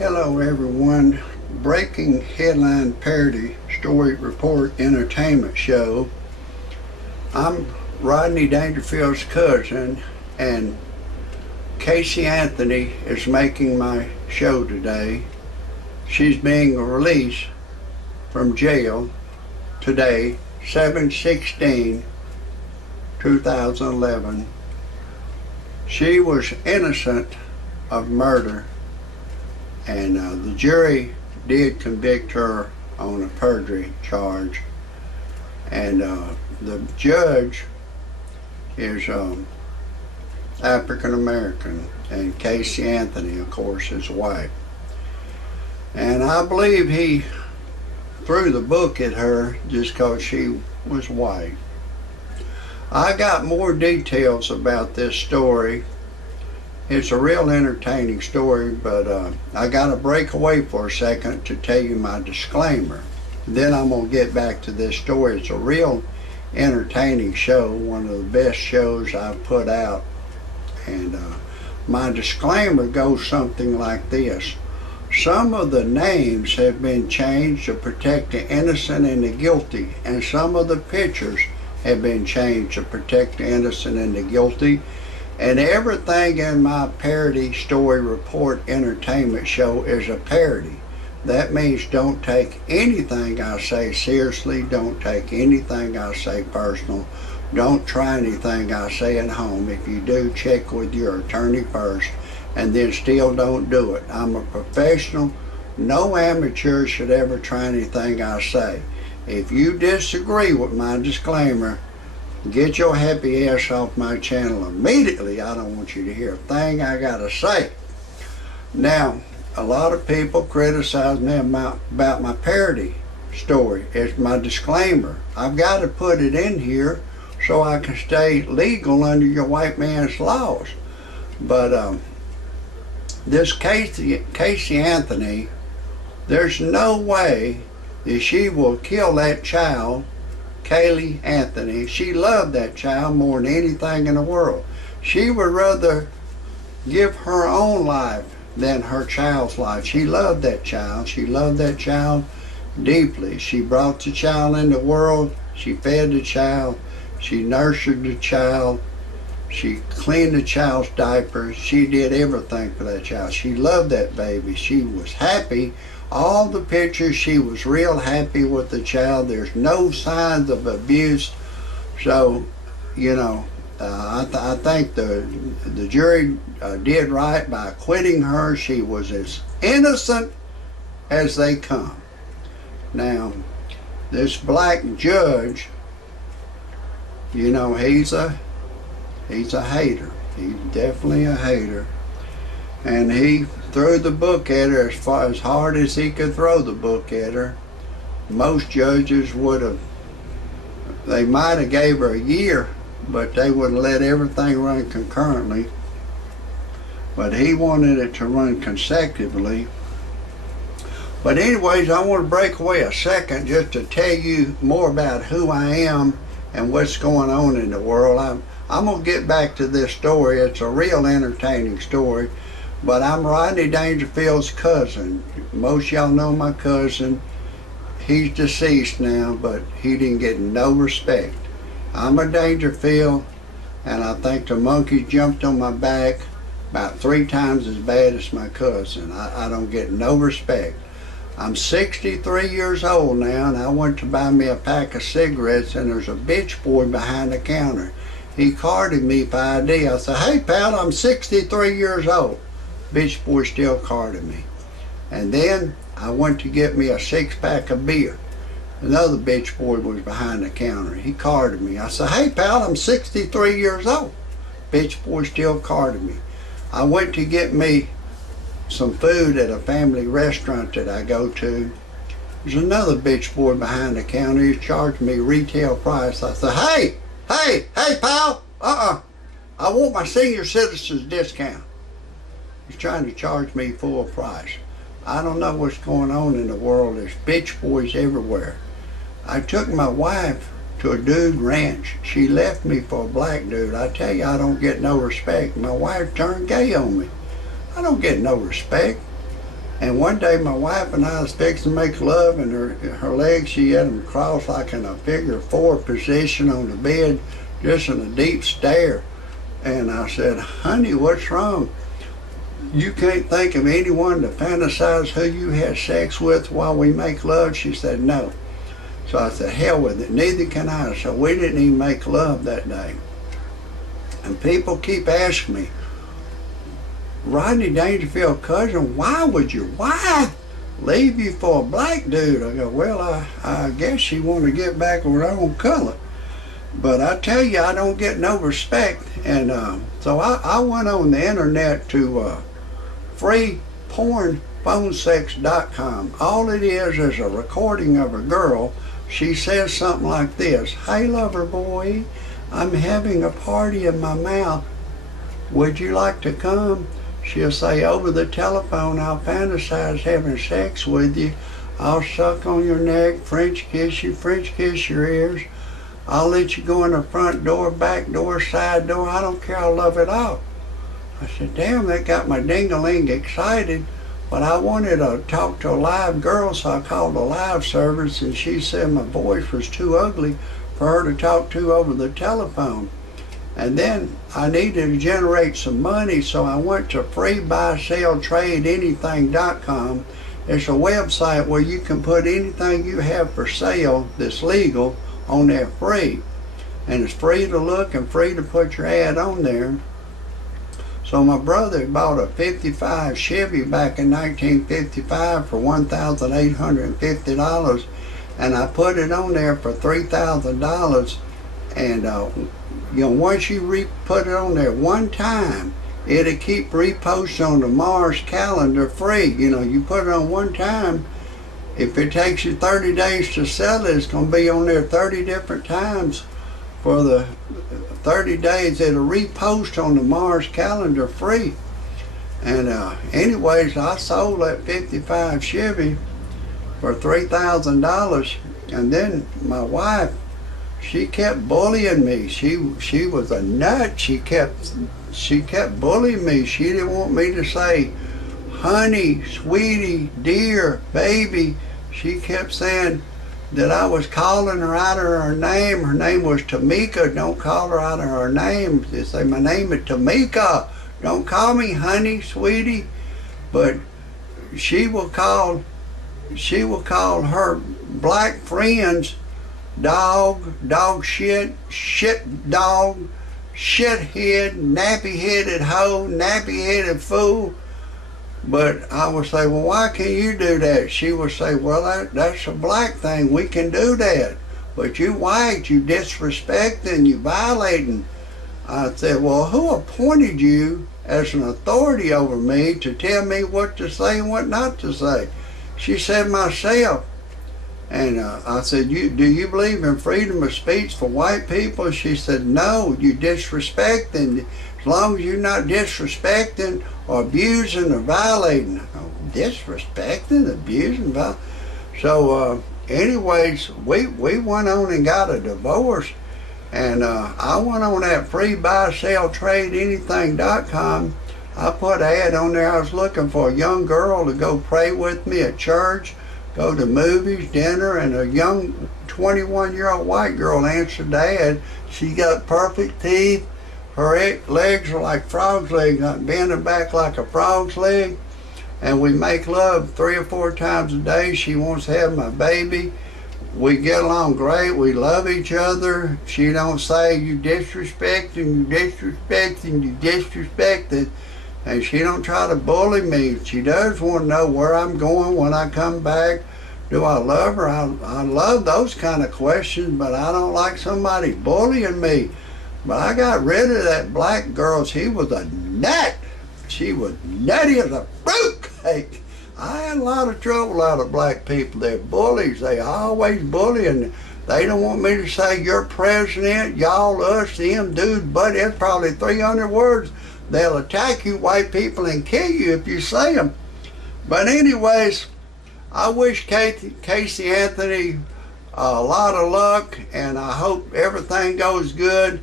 Hello everyone. Breaking headline parody story report entertainment show. I'm Rodney Dangerfield's cousin, and Casey Anthony is making my show today. She's being released from jail today, 7/16/2011. She was innocent of murder, and the jury did convict her on a perjury charge, and the judge is African American, and Casey Anthony, of course, is white. And I believe he threw the book at her just because she was white. I got more details about this story. It's a real entertaining story, but I got to break away for a second to tell you my disclaimer. Then I'm going to get back to this story. It's a real entertaining show, one of the best shows I've put out. And my disclaimer goes something like this. Some of the names have been changed to protect the innocent and the guilty, and some of the pictures have been changed to protect the innocent and the guilty. And everything in my parody story report entertainment show is a parody. That means don't take anything I say seriously. Don't take anything I say personal. Don't try anything I say at home. If you do, check with your attorney first, and then still don't do it. I'm a professional. No amateur should ever try anything I say. If you disagree with my disclaimer, get your happy ass off my channel immediately. I don't want you to hear a thing I gotta say. Now, a lot of people criticize me about my parody story. It's my disclaimer. I've got to put it in here so I can stay legal under your white man's laws. But this Casey Anthony, there's no way that she will kill that child, Kaylee Anthony. She loved that child more than anything in the world. She would rather give her own life than her child's life. She loved that child. She loved that child deeply. She brought the child in the world. She fed the child. She nurtured the child. She cleaned the child's diapers. She did everything for that child. She loved that baby. She was happy. All the pictures, she was real happy with the child. There's no signs of abuse. So, you know, I think the jury did right by acquitting her. She was as innocent as they come. Now, this black judge, you know, he's a hater. He's definitely a hater. And he threw the book at her as hard as he could throw the book at her. Most judges would have, they might have gave her a year, but they would have let everything run concurrently. But he wanted it to run consecutively. But anyways, I want to break away a second just to tell you more about who I am and what's going on in the world. I'm going to get back to this story. It's a real entertaining story. But I'm Rodney Dangerfield's cousin. Most of y'all know my cousin. He's deceased now, but he didn't get no respect. I'm a Dangerfield, and I think the monkey jumped on my back about 3 times as bad as my cousin. I don't get no respect. I'm 63 years old now, and I went to buy me a pack of cigarettes, and there's a bitch boy behind the counter. He carded me for ID. I said, "Hey pal, I'm 63 years old." Bitch boy still carded me. And then I went to get me a 6-pack of beer. Another bitch boy was behind the counter. He carded me. I said, "Hey pal, I'm 63 years old." Bitch boy still carded me. I went to get me some food at a family restaurant that I go to. There's another bitch boy behind the counter. He's charging me retail price. I said, hey pal, I want my senior citizens discount. He's trying to charge me full price. I don't know what's going on in the world. There's bitch boys everywhere. I took my wife to a dude ranch. She left me for a black dude. I tell you, I don't get no respect. My wife turned gay on me. I don't get no respect. And one day my wife and I was fixing to make love, and her legs, she had them crossed like in a figure 4 position on the bed, just in a deep stare. And I said, honey, what's wrong? You can't think of anyone to fantasize who you had sex with while we make love? She said, no. So I said, hell with it, neither can I. So we didn't even make love that day. And people keep asking me, Rodney Dangerfield cousin, why would your wife leave you for a black dude? I go, well, I guess she wanted to get back with her own color. But I tell you, I don't get no respect. And so I went on the internet to freepornphonesex.com. All it is a recording of a girl. She says something like this: hey lover boy, I'm having a party in my mouth. Would you like to come? She'll say, over the telephone, I'll fantasize having sex with you. I'll suck on your neck, French kiss your ears. I'll let you go in the front door, back door, side door. I don't care, I'll love it all. I said, damn, that got my ding-a-ling excited. But I wanted to talk to a live girl, so I called a live service, and she said my voice was too ugly for her to talk to over the telephone. And then I needed to generate some money, so I went to freebuyseltradeanything.com. It's a website where you can put anything you have for sale that's legal on there free. And it's free to look and free to put your ad on there. So my brother bought a 55 Chevy back in 1955 for $1,850, and I put it on there for $3,000. And you know, once you put it on there one time, it'll keep reposting on the Mars calendar free. You know, you put it on one time, if it takes you 30 days to sell it, it's going to be on there 30 different times. For the 30 days, it'll repost on the Mars calendar free. And anyways, I sold that 55 Chevy for $3,000. And then my wife, she kept bullying me. She was a nut. She kept bullying me. She didn't want me to say honey, sweetie, dear, baby. She kept saying that I was calling her out of her name. Her name was Tamika. Don't call her out of her name. They say, my name is Tamika. Don't call me honey, sweetie. But she will call her black friends dog, dog shit, shit dog, shithead, nappy-headed hoe, nappy-headed fool. But I would say, well, why can't you do that? She would say, well, that's a black thing. We can do that. But you white, you disrespecting, you violating. I said, well, who appointed you as an authority over me to tell me what to say and what not to say? She said, myself. And I said, do you believe in freedom of speech for white people? She said, no, you disrespecting. As long as you're not disrespecting or abusing or violating. Oh, disrespecting, abusing, violating. So anyways, we went on and got a divorce. And I went on that freebuyseltradeanything.com. I put an ad on there. I was looking for a young girl to go pray with me at church, go to movies, dinner, and a young 21-year-old white girl answered the ad. She got perfect teeth. Her legs are like frog's legs, bending back like a frog's leg. And we make love 3 or 4 times a day. She wants to have my baby. We get along great. We love each other. She don't say, you disrespecting, you disrespecting, you disrespecting. And she don't try to bully me. She does want to know where I'm going when I come back. Do I love her? I love those kind of questions, but I don't like somebody bullying me. But I got rid of that black girl. She was a nut. She was nutty as a fruitcake. I had a lot of trouble out of black people. They're bullies. They always bully, and they don't want me to say you're president, y'all, us, them, dude, buddy. That's probably 300 words. They'll attack you white people and kill you if you say them. But anyways, I wish Casey Anthony a lot of luck, and I hope everything goes good.